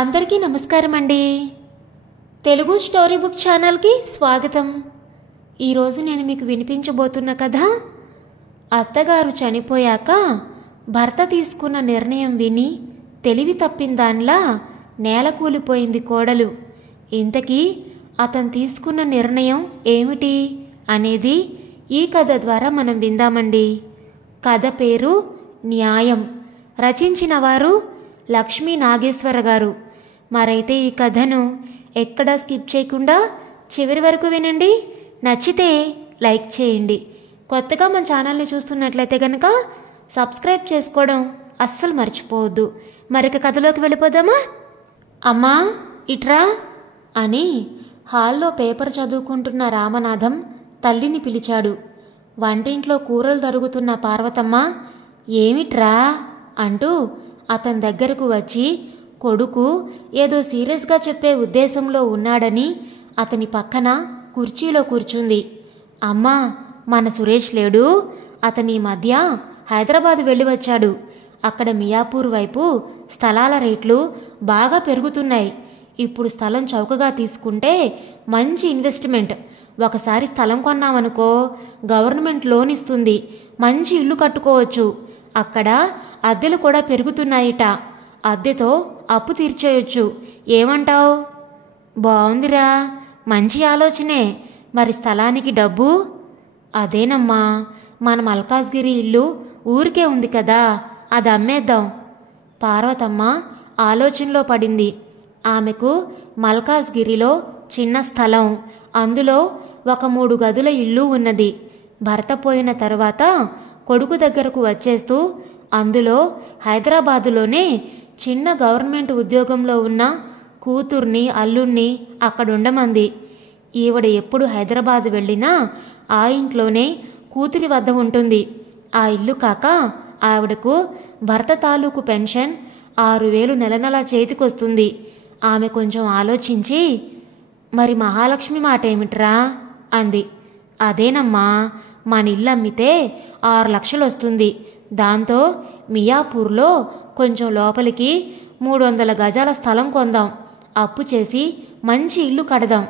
అందరికీ నమస్కారం అండి. తెలుగు స్టోరీ బుక్ ఛానల్కి స్వాగతం. ఈరోజు నేను మీకు వినిపించబోతున్న కథ అత్తగారు చనిపోయాక భర్త తీసుకున్న నిర్ణయం విని తెలివి తప్పిన దానిలా నేలకూలిపోయింది కోడలు. ఇంతకీ అతను తీసుకున్న నిర్ణయం ఏమిటి అనేది ఈ కథ ద్వారా మనం విందామండి. కథ పేరు న్యాయం. రచించిన వారు లక్ష్మీ నాగేశ్వర గారు. మరైతే ఈ కథను ఎక్కడా స్కిప్ చేయకుండా చివరి వరకు వినండి. నచ్చితే లైక్ చేయండి. కొత్తగా మన ఛానల్ని చూస్తున్నట్లయితే కనుక సబ్స్క్రైబ్ చేసుకోవడం అస్సలు మర్చిపోవద్దు. మరొక కథలోకి వెళ్ళిపోదామా? అమ్మా ఇట్రా అని హాల్లో పేపర్ చదువుకుంటున్న రామనాథం తల్లిని పిలిచాడు. వంటింట్లో కూరలు తరుగుతున్న పార్వతమ్మ ఏమిట్రా అంటూ అతని దగ్గరకు వచ్చి కొడుకు ఏదో సీరియస్గా చెప్పే ఉద్దేశంలో ఉన్నాడని అతని పక్కన కుర్చీలో కూర్చుంది. అమ్మా మన సురేష్ లేడు, అతని మధ్య హైదరాబాద్ వెళ్ళి వచ్చాడు. అక్కడ మియాపూర్ వైపు స్థలాల రేట్లు బాగా పెరుగుతున్నాయి. ఇప్పుడు స్థలం చౌకగా తీసుకుంటే మంచి ఇన్వెస్ట్మెంట్. ఒకసారి స్థలం కొన్నామనుకో గవర్నమెంట్ లోన్ ఇస్తుంది, మంచి ఇల్లు కట్టుకోవచ్చు. అక్కడ అద్దెలు కూడా పెరుగుతున్నాయిట. అద్దెతో అప్పు తీర్చేయొచ్చు. ఏమంటావు? బావుందిరా, మంచి ఆలోచనే. మరి స్థలానికి డబ్బు? అదేనమ్మా, మన మల్కాజ్గిరి ఇల్లు ఊరికే ఉంది కదా, అది అమ్మేద్దాం. పార్వతమ్మ ఆలోచనలో పడింది. ఆమెకు మల్కాజ్గిరిలో చిన్న స్థలం, అందులో ఒక 3 గదుల ఇల్లు ఉన్నది. భర్త పోయిన తర్వాత కొడుకు దగ్గరకు వచ్చేస్తూ అందులో హైదరాబాదులోనే చిన్న గవర్నమెంట్ ఉద్యోగంలో ఉన్న కూతుర్ని అల్లుణ్ణి అక్కడుండమంది. ఈవిడ ఎప్పుడు హైదరాబాదు వెళ్ళినా ఆ ఇంట్లోనే కూతురి వద్ద ఉంటుంది. ఆ ఇల్లు కాక ఆవిడకు భర్త తాలూకు పెన్షన్ 6,000 నెల నెలా చేతికొస్తుంది. ఆమె కొంచెం ఆలోచించి మరి మహాలక్ష్మి మాట ఏమిట్రా అంది. అదేనమ్మా, మన ఇల్లు అమ్మితే 6 లక్షలు వస్తుంది. దాంతో మియాపూర్లో కొంచెం లోపలికి 300 గజాల స్థలం కొందాం. అప్పు చేసి మంచి ఇల్లు కడదాం.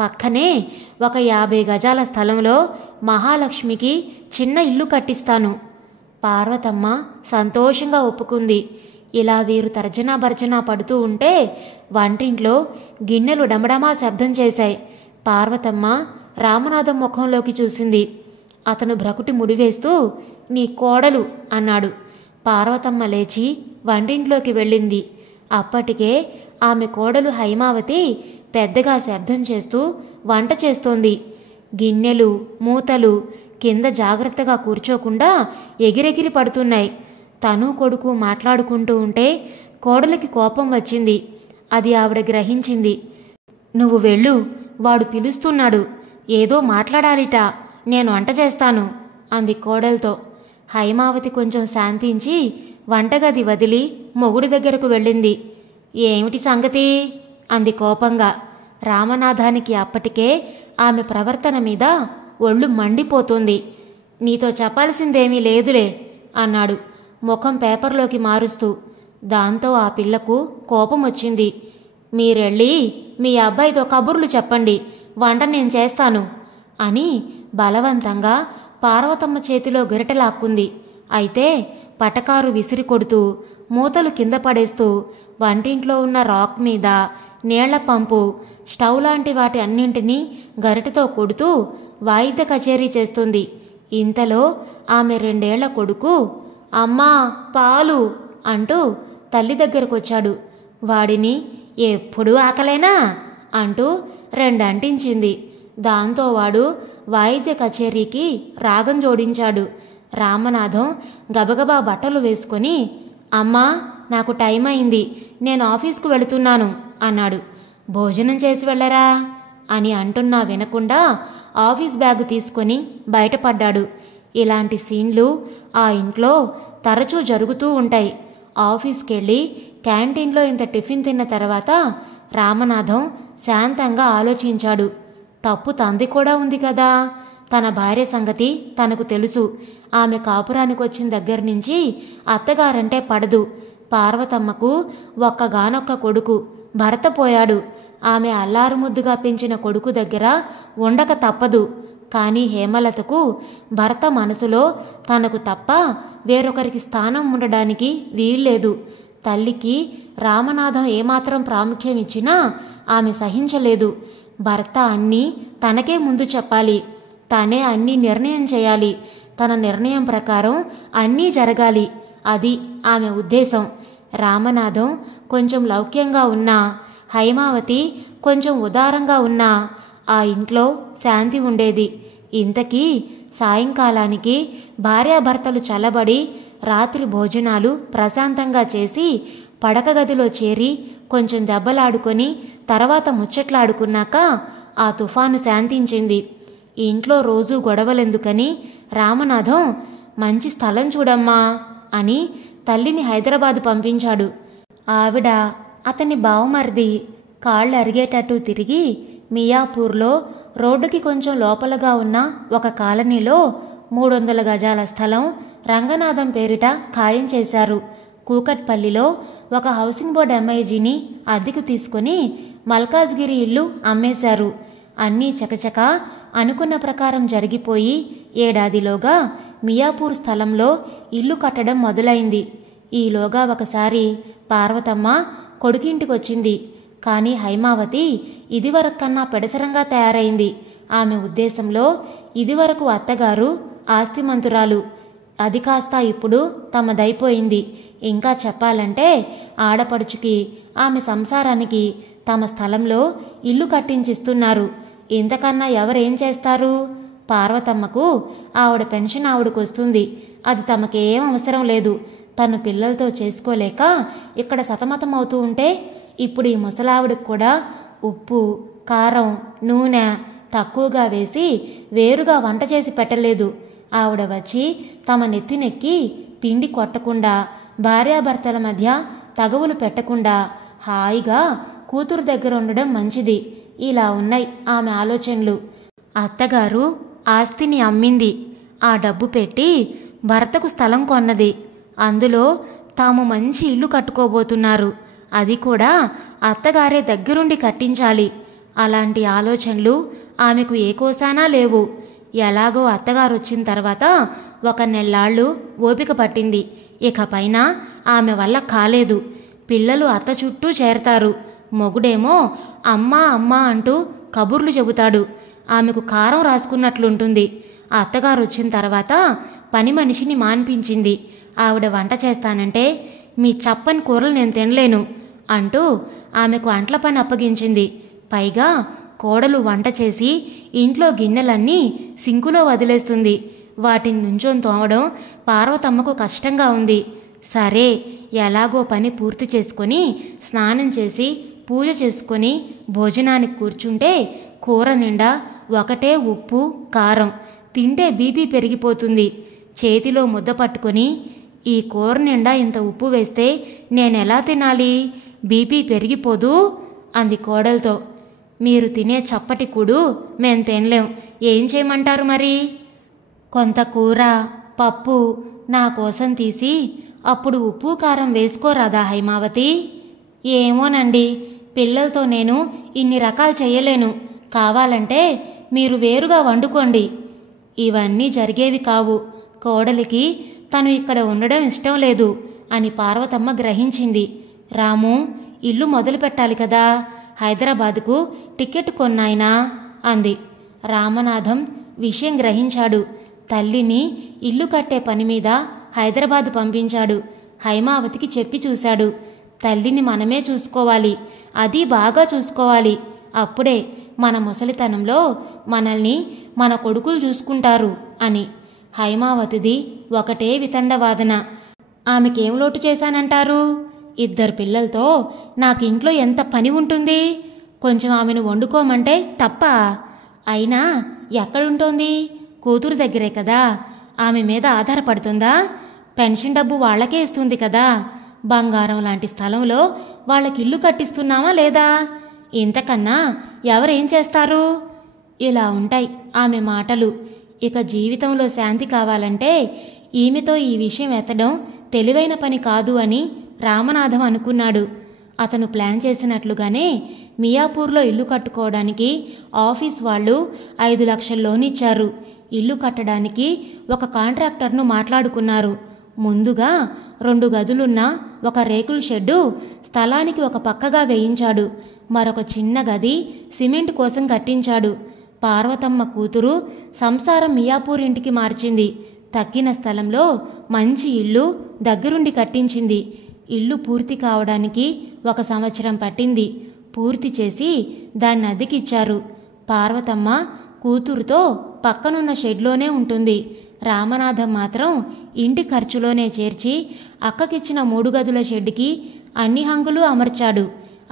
పక్కనే ఒక 50 గజాల స్థలంలో మహాలక్ష్మికి చిన్న ఇల్లు కట్టిస్తాను. పార్వతమ్మ సంతోషంగా ఒప్పుకుంది. ఇలా వీరు తర్జనా భర్జనా పడుతూ ఉంటే వంటింట్లో గిన్నెలు డమడమా శబ్దం చేశాయి. పార్వతమ్మ రామనాథం ముఖంలోకి చూసింది. అతను భ్రకుటి ముడివేస్తూ నీ కోడలు అన్నాడు. పార్వతమ్మ లేచి వంటింట్లోకి వెళ్ళింది. అప్పటికే ఆమె కోడలు హైమావతి పెద్దగా శబ్దం చేస్తూ వంట చేస్తోంది. గిన్నెలు మూతలు కింద జాగ్రత్తగా కూర్చోకుండా ఎగిరెగిరి పడుతున్నాయి. తను కొడుకు మాట్లాడుకుంటూ ఉంటే కోడలికి కోపం వచ్చింది. అది ఆవిడ గ్రహించింది. నువ్వు వెళ్ళు, వాడు పిలుస్తున్నాడు, ఏదో మాట్లాడాలిట, నేను వంట చేస్తాను అంది కోడలతో. హైమావతి కొంచెం శాంతించి వంటగది వదిలి మొగుడి దగ్గరకు వెళ్ళింది. ఏమిటి సంగతి అంది కోపంగా. రామనాథానికి అప్పటికే ఆమె ప్రవర్తన మీద ఒళ్ళు మండిపోతుంది. నీతో చెప్పాల్సిందేమీ లేదులే అన్నాడు ముఖం పేపర్లోకి మారుస్తూ. దాంతో ఆ పిల్లకు కోపం వచ్చింది. మీరెళ్ళి మీ అబ్బాయితో కబుర్లు చెప్పండి, వంట నేను చేస్తాను అని బలవంతంగా పార్వతమ్మ చేతిలో గరిటెలాక్కుంది. అయితే పటకారు విసిరి కొడుతూ మూతలు కింద పడేస్తూ వంటింట్లో ఉన్న రాక్ మీద నీళ్ల పంపు స్టవ్ లాంటి వాటి అన్నింటినీ గరిటెతో కొడుతూ వాయిద్య కచేరీ చేస్తుంది. ఇంతలో ఆమె 2 ఏళ్ల కొడుకు అమ్మా పాలు అంటూ తల్లి దగ్గరకొచ్చాడు. వాడిని ఎప్పుడూ ఆకలేనా అంటూ 2 అంటించింది. దాంతో వాడు వాయిద్య కచేరీకి రాగం జోడించాడు. రామనాథం గబగబా బట్టలు వేసుకొని అమ్మా నాకు టైం అయింది, నేను ఆఫీస్కు వెళుతున్నాను అన్నాడు. భోజనం చేసి వెళ్ళరా అని అంటున్నా వినకుండా ఆఫీస్ బ్యాగు తీసుకొని బయటపడ్డాడు. ఇలాంటి సీన్లు ఆ ఇంట్లో తరచూ జరుగుతూ ఉంటాయి. ఆఫీస్కెళ్ళి క్యాంటీన్లో ఇంత టిఫిన్ తిన్న తర్వాత రామనాథం శాంతంగా ఆలోచించాడు. తప్పు తంది కూడా ఉంది కదా. తన భార్య సంగతి తనకు తెలుసు. ఆమె కాపురానికి వచ్చిన దగ్గర నుంచి అత్తగారంటే పడదు. పార్వతమ్మకు ఒక్కగానొక్క కొడుకు భరత పోయాడు. ఆమె అల్లారుముద్దుగా పెంచిన కొడుకు దగ్గర ఉండక తప్పదు. కానీ హేమలతకు భర్త మనసులో తనకు తప్ప వేరొకరికి స్థానం ఉండడానికి వీల్లేదు. తల్లికి రామనాథం ఏమాత్రం ప్రాముఖ్యం ఇచ్చినా ఆమె సహించలేదు. భర్త అన్నీ తనకే ముందు చెప్పాలి, తనే అన్నీ నిర్ణయం చేయాలి, తన నిర్ణయం ప్రకారం అన్నీ జరగాలి. అది ఆమె ఉద్దేశం. రామనాథం కొంచెం లౌక్యంగా ఉన్నా, హైమావతి కొంచెం ఉదారంగా ఉన్నా ఆ ఇంట్లో శాంతి ఉండేది. ఇంతకీ సాయంకాలానికి భార్యాభర్తలు చల్లబడి రాత్రి భోజనాలు ప్రశాంతంగా చేసి పడక గదిలో చేరి కొంచెం దెబ్బలాడుకొని తర్వాత ముచ్చట్లాడుకున్నాక ఆ తుఫాను శాంతించింది. ఇంట్లో రోజూ గొడవలెందుకని రామనాథం మంచి స్థలం చూడమ్మా అని తల్లిని హైదరాబాదు పంపించాడు. ఆవిడ అతని బావమరిది కాళ్ళు అరిగేటట్టు తిరిగి మియాపూర్లో రోడ్డుకి కొంచెం లోపలగా ఉన్న ఒక కాలనీలో 300 గజాల స్థలం రంగనాథం పేరిట ఖాయం చేశారు. కూకట్పల్లిలో ఒక హౌసింగ్ బోర్డు ఎంఐజీని అద్దెకు తీసుకుని మల్కాజ్గిరి ఇల్లు అమ్మేశారు. అన్నీ చకచక అనుకున్న ప్రకారం జరిగిపోయి ఏడాదిలోగా మియాపూర్ స్థలంలో ఇల్లు కట్టడం మొదలైంది. ఈలోగా ఒకసారి పార్వతమ్మ కొడుకింటికొచ్చింది. కానీ హైమావతి ఇదివరకన్నా పెడసరంగా తయారైంది. ఆమె ఉద్దేశంలో ఇదివరకు అత్తగారు ఆస్తిమంతురాలు, అది కాస్త ఇప్పుడు తమదైపోయింది. ఇంకా చెప్పాలంటే ఆడపడుచుకి ఆమె సంసారానికి తమ స్థలంలో ఇల్లు కట్టించిస్తున్నారు. ఇంతకన్నా ఎవరేం చేస్తారు? పార్వతమ్మకు ఆవిడ పెన్షన్ ఆవిడకొస్తుంది. అది తమకేం అవసరం లేదు. తను పిల్లలతో చేసుకోలేక ఇక్కడ సతమతమవుతూ ఉంటే ఇప్పుడు ఈ ముసలావిడకు కూడా ఉప్పు, కారం, నూనె తక్కువగా వేసి వేరుగా వంట చేసి పెట్టలేదు. ఆవిడ వచ్చి తమ నెత్తినెక్కి పిండి కొట్టకుండా, భార్యాభర్తల మధ్య తగవులు పెట్టకుండా హాయిగా కూతురు దగ్గర ఉండడం మంచిది. ఇలా ఉన్నాయి ఆమె ఆలోచనలు. అత్తగారు ఆస్తిని అమ్మింది. ఆ డబ్బు పెట్టి భర్తకు స్థలం కొన్నది. అందులో తాము మంచి ఇల్లు కట్టుకోబోతున్నారు. అది కూడా అత్తగారే దగ్గరుండి కట్టించాలి. అలాంటి ఆలోచనలు ఆమెకు ఏ కోసానా లేవు. ఎలాగో అత్తగారొచ్చిన తర్వాత 1 నెల్లాళ్ళు ఓపిక పట్టింది. ఇకపైన ఆమె వల్ల కాలేదు. పిల్లలు అత్త చుట్టూ చేరతారు. మొగుడేమో అమ్మా అమ్మా అంటూ కబుర్లు చెబుతాడు. ఆమెకు కారం రాసుకున్నట్లుంటుంది. అత్తగారొచ్చిన తర్వాత పని మనిషిని మాన్పించింది. ఆవిడ వంట చేస్తానంటే మీ చప్పని కూరలు నేను తినలేను అంటూ ఆమెకు అంట్ల పని అప్పగించింది. పైగా కోడలు వంట చేసి ఇంట్లో గిన్నెలన్నీ సింకులో వదిలేస్తుంది. వాటిని నుంచొని తోమడం పార్వతమ్మకు కష్టంగా ఉంది. సరే, ఎలాగో పని పూర్తి చేసుకొని స్నానం చేసి పూజ చేసుకొని భోజనానికి కూర్చుంటే కూర నిండా ఒకటే ఉప్పు, కారం. తింటే బీపీ పెరిగిపోతుంది. చేతిలో ముద్ద పట్టుకొని ఈ కూర నిండా ఇంత ఉప్పు వేస్తే నేనెలా తినాలి? బీపీ పెరిగిపోదు అంది కోడలతో. మీరు తినే చప్పటి కూడు మేం తినలేం. ఏం చేయమంటారు మరి? కొంత కూర, పప్పు నా కోసం తీసి అప్పుడు ఉప్పు కారం వేసుకోరాదా హైమావతి? ఏమోనండి, పిల్లలతో నేను ఇన్ని రకాలు చెయ్యలేను. కావాలంటే మీరు వేరుగా వండుకోండి. ఇవన్నీ జరిగేవి కావు. కోడలికి తను ఇక్కడ ఉండడం ఇష్టం లేదు అని పార్వతమ్మ గ్రహించింది. రాము, ఇల్లు మొదలు పెట్టాలి కదా, హైదరాబాదుకు టికెట్ కొన్నాయినా అంది. రామనాథం విషయం గ్రహించాడు. తల్లిని ఇల్లు కట్టే పని మీద హైదరాబాదు పంపించాడు. హైమావతికి చెప్పి చూశాడు. తల్లిని మనమే చూసుకోవాలి, అది బాగా చూసుకోవాలి. అప్పుడే మన ముసలితనంలో మనల్ని మన కొడుకులు చూసుకుంటారు అని. హైమావతిది ఒకటే వితండవాదన. ఆమెకేం లోటు చేశానంటారు? 2 పిల్లలతో నాకింట్లో ఎంత పని ఉంటుంది? కొంచెం ఆమెను వండుకోమంటే తప్ప? అయినా ఎక్కడుంటోంది? కూతురు దగ్గరే కదా. ఆమె మీద ఆధారపడుతుందా? పెన్షన్ డబ్బు వాళ్లకే ఇస్తుంది కదా. బంగారం లాంటి స్థలంలో వాళ్ళకిల్లు కట్టిస్తున్నామా లేదా? ఇంతకన్నా ఎవరేం చేస్తారు? ఇలా ఉంటాయి ఆమె మాటలు. ఇక జీవితంలో శాంతి కావాలంటే ఈమెతో ఈ విషయం ఎత్తడం తెలివైన పని కాదు అని రామనాథం అనుకున్నాడు. అతను ప్లాన్ చేసినట్లుగానే మియాపూర్లో ఇల్లు కట్టుకోవడానికి ఆఫీస్ వాళ్ళు 5 లక్షల లోన్ ఇచ్చారు. ఇల్లు కట్టడానికి ఒక కాంట్రాక్టర్ను మాట్లాడుకున్నారు. ముందుగా 2 గదులున్న ఒక రేకుల షెడ్డు స్థలానికి ఒక పక్కగా వేయించాడు. మరొక చిన్న గది సిమెంట్ కోసం కట్టించాడు. పార్వతమ్మ కూతురు సంసారం మియాపూర్ ఇంటికి మార్చింది. తక్కిన స్థలంలో మంచి ఇల్లు దగ్గరుండి కట్టించింది. ఇల్లు పూర్తి కావడానికి 1 సంవత్సరం పట్టింది. పూర్తి చేసి దాన్ని అద్దెకిచ్చారు. పార్వతమ్మ కూతురుతో పక్కనున్న షెడ్లోనే ఉంటుంది. రామనాథం మాత్రం ఇంటి ఖర్చులోనే చేర్చి అక్కకిచ్చిన 3 గదుల షెడ్డుకి అన్ని హంగులు అమర్చాడు.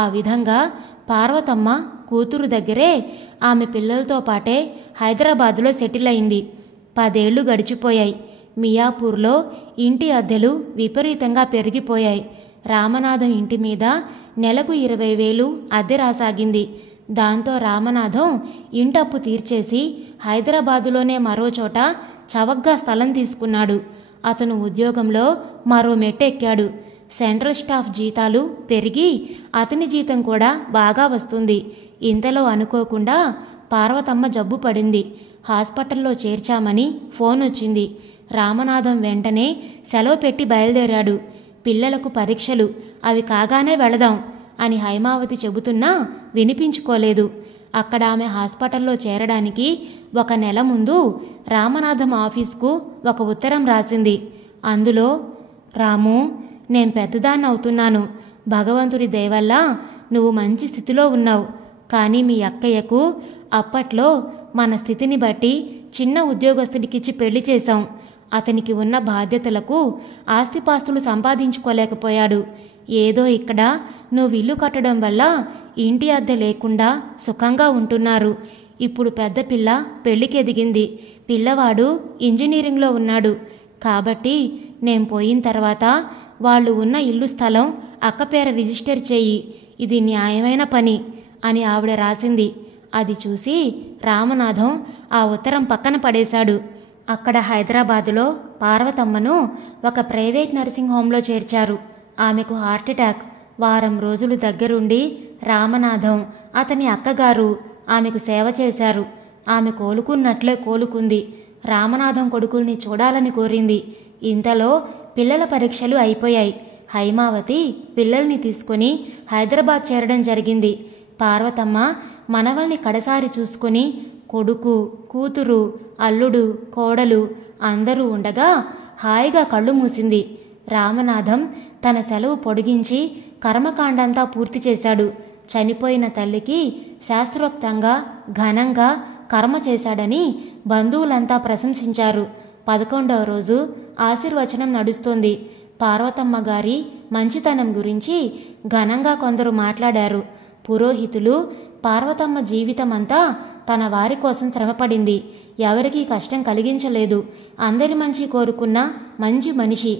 ఆ విధంగా పార్వతమ్మ కూతురు దగ్గరే ఆమె పిల్లలతో పాటే హైదరాబాదులో సెటిల్ అయింది. 10 ఏళ్లు గడిచిపోయాయి. మియాపూర్లో ఇంటి అద్దెలు విపరీతంగా పెరిగిపోయాయి. రామనాథం ఇంటి మీద నెలకు 20,000 అద్దె రాసాగింది. దాంతో రామనాథం ఇంటప్పు తీర్చేసి హైదరాబాదులోనే మరో చోట చవగ్గా స్థలం తీసుకున్నాడు. అతను ఉద్యోగంలో మరో మెట్టెక్కాడు. సెంట్రల్ స్టాఫ్ జీతాలు పెరిగి అతని జీతం కూడా బాగా వస్తుంది. ఇంతలో అనుకోకుండా పార్వతమ్మ జబ్బు పడింది. హాస్పిటల్లో చేర్చామని ఫోన్ వచ్చింది. రామనాథం వెంటనే సెలవు పెట్టి బయలుదేరాడు. పిల్లలకు పరీక్షలు, అవి కాగానే వెళదాం అని హైమావతి చెబుతున్నా వినిపించుకోలేదు. అక్కడ ఆమె హాస్పిటల్లో చేరడానికి 1 నెల ముందు రామనాథం ఆఫీస్కు ఒక ఉత్తరం రాసింది. అందులో, రాము, నేను పెద్దదాన్ని అవుతున్నాను. భగవంతుడి దయవల్ల నువ్వు మంచి స్థితిలో ఉన్నావు. కానీ మీ అక్కయ్యకు అప్పట్లో మన స్థితిని బట్టి చిన్న ఉద్యోగస్తుడికిచ్చి పెళ్లి చేశాం. అతనికి ఉన్న బాధ్యతలకు ఆస్తిపాస్తులు సంపాదించుకోలేకపోయాడు. ఏదో ఇక్కడ నువ్వు ఇల్లు కట్టడం వల్ల ఇంటి అద్దె లేకుండా సుఖంగా ఉంటున్నారు. ఇప్పుడు పెద్ద పిల్ల పెళ్లికి ఎదిగింది. పిల్లవాడు ఇంజనీరింగ్లో ఉన్నాడు. కాబట్టి నేను పోయిన తర్వాత వాళ్ళు ఉన్న ఇల్లు స్థలం అక్క పేర రిజిస్టర్ చెయ్యి. ఇది న్యాయమైన పని అని ఆవిడ రాసింది. అది చూసి రామనాథం ఆ ఉత్తరం పక్కన పడేశాడు. అక్కడ హైదరాబాదులో పార్వతమ్మను ఒక ప్రైవేట్ నర్సింగ్ హోంలో చేర్చారు. ఆమెకు హార్ట్అటాక్. వారం రోజులు దగ్గరుండి రామనాథం, అతని అక్కగారు ఆమెకు సేవ చేశారు. ఆమె కోలుకున్నట్లే కోలుకుంది. రామనాథం కొడుకుల్ని చూడాలని కోరింది. ఇంతలో పిల్లల పరీక్షలు అయిపోయాయి. హైమావతి పిల్లల్ని తీసుకుని హైదరాబాద్ చేరడం జరిగింది. పార్వతమ్మ మనవల్ని కడసారి చూసుకుని కొడుకు, కూతురు, అల్లుడు, కోడలు అందరూ ఉండగా హాయిగా కళ్ళు మూసింది. రామనాథం తన సెలవు పొడిగించి కర్మకాండంతా పూర్తి చేశాడు. చనిపోయిన తల్లికి శాస్త్రోక్తంగా ఘనంగా కర్మ చేశాడని బంధువులంతా ప్రశంసించారు. 11వ రోజు ఆశీర్వచనం నడుస్తోంది. పార్వతమ్మ గారి మంచితనం గురించి ఘనంగా కొందరు మాట్లాడారు. పురోహితులు, పార్వతమ్మ జీవితమంతా తన వారి కోసం శ్రమపడింది. ఎవరికీ కష్టం కలిగించలేదు. అందరి మంచి కోరుకున్న మంచి మనిషి.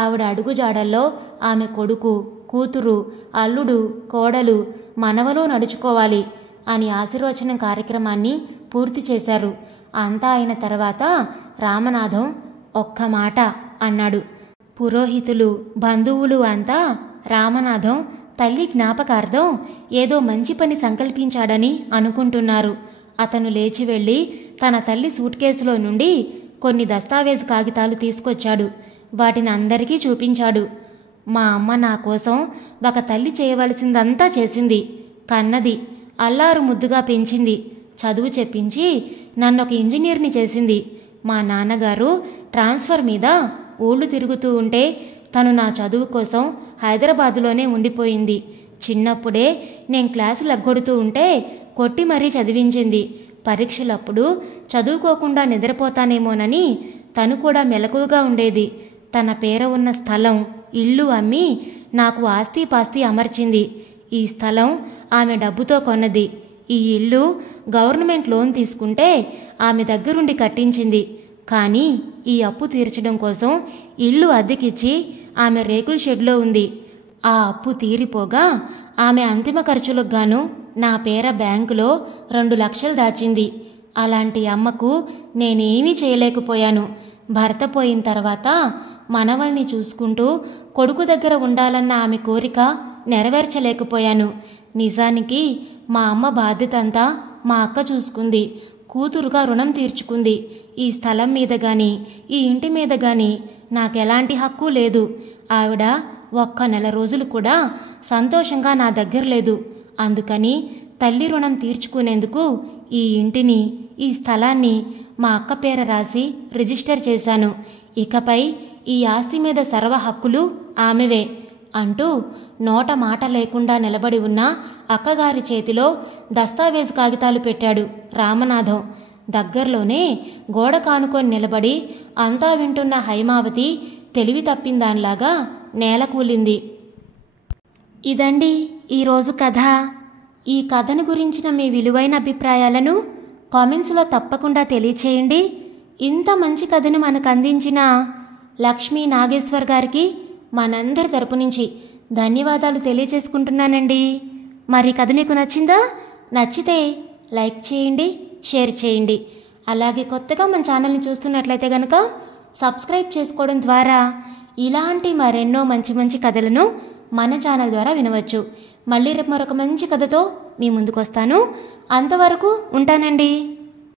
ఆవిడ అడుగుజాడల్లో ఆమె కొడుకు, కూతురు, అల్లుడు, కోడలు, మనవలు నడుచుకోవాలి అని ఆశీర్వచనం కార్యక్రమాన్ని పూర్తి చేశారు. అంతా అయిన తర్వాత రామనాథం ఒక్క మాట అన్నాడు. పురోహితులు, బంధువులు అంతా రామనాథం తల్లి జ్ఞాపకార్థం ఏదో మంచి పని సంకల్పించాడని అనుకుంటున్నారు. అతను లేచి వెళ్ళి తన తల్లి సూట్ కేసులో నుండి కొన్ని దస్తావేజు కాగితాలు తీసుకొచ్చాడు. వాటిని అందరికీ చూపించాడు. మా అమ్మ నా కోసం ఒక తల్లి చేయవలసిందంతా చేసింది. కన్నది, అల్లారు ముద్దుగా పెంచింది, చదువు చెప్పించి నన్నొక ఇంజనీర్ని చేసింది. మా నాన్నగారు ట్రాన్స్ఫర్ మీద ఊళ్ళు తిరుగుతూ ఉంటే తను నా చదువు కోసం హైదరాబాదులోనే ఉండిపోయింది. చిన్నప్పుడే నేను క్లాసులు ఎగ్గొడుతూ ఉంటే కొట్టి మరీ చదివించింది. పరీక్షలప్పుడు చదువుకోకుండా నిద్రపోతానేమోనని తను కూడా మెలకువగా ఉండేది. తన పేర ఉన్న స్థలం, ఇల్లు అమ్మి నాకు ఆస్తిపాస్తి అమర్చింది. ఈ స్థలం ఆమె డబ్బుతో కొన్నది. ఈ ఇల్లు గవర్నమెంట్ లోన్ తీసుకుంటే ఆమె దగ్గరుండి కట్టించింది. కానీ ఈ అప్పు తీర్చడం కోసం ఇల్లు అద్దెకిచ్చి ఆమె రేకుల షెడ్లో ఉంది. ఆ అప్పు తీరిపోగా ఆమె అంతిమ ఖర్చులకు గాను నా పేర బ్యాంకులో 2 లక్షలు దాచింది. అలాంటి అమ్మకు నేనేమీ చేయలేకపోయాను. భర్త పోయిన తర్వాత మనవల్ని చూసుకుంటూ కొడుకు దగ్గర ఉండాలన్న ఆమె కోరిక నెరవేర్చలేకపోయాను. నిజానికి మా అమ్మ బాధ్యత అంతా మా అక్క చూసుకుంది. కూతురుగా రుణం తీర్చుకుంది. ఈ స్థలం మీద గాని ఈ ఇంటి మీద గాని నాకెలాంటి హక్కు లేదు. ఆవిడ ఒక్క నెల రోజులు కూడా సంతోషంగా నా దగ్గర లేదు. అందుకని తల్లి రుణం తీర్చుకునేందుకు ఈ ఇంటిని ఈ స్థలాన్ని మా అక్క పేర రాసి రిజిస్టర్ చేశాను. ఇకపై ఈ ఆస్తి మీద సర్వ హక్కులు ఆమెవే అంటూ నోట మాట లేకుండా నిలబడి ఉన్న అక్కగారి చేతిలో దస్తావేజు కాగితాలు పెట్టాడు రామనాథం. దగ్గర్లోనే గోడ కానుకొని నిలబడి అంతా వింటున్న హైమావతి తెలివి తప్పిందానిలాగా నేల కూలింది. ఇదండి ఈరోజు కథ. ఈ కథను గురించిన మీ విలువైన అభిప్రాయాలను కామెంట్స్లో తప్పకుండా తెలియచేయండి. ఇంత మంచి కథను మనకు అందించిన లక్ష్మీ నాగేశ్వర్ గారికి మనందరి తరపు నుంచి ధన్యవాదాలు తెలియచేసుకుంటున్నానండి. మరి కథ మీకు నచ్చిందా? నచ్చితే లైక్ చేయండి, షేర్ చేయండి. అలాగే కొత్తగా మన ఛానల్ని చూస్తున్నట్లయితే కనుక సబ్స్క్రైబ్ చేసుకోవడం ద్వారా ఇలాంటి మరెన్నో మంచి మంచి కథలను మన ఛానల్ ద్వారా వినవచ్చు. మళ్ళీ రేపు మరొక మంచి కథతో మీ ముందుకు వస్తాను. అంతవరకు ఉంటానండి.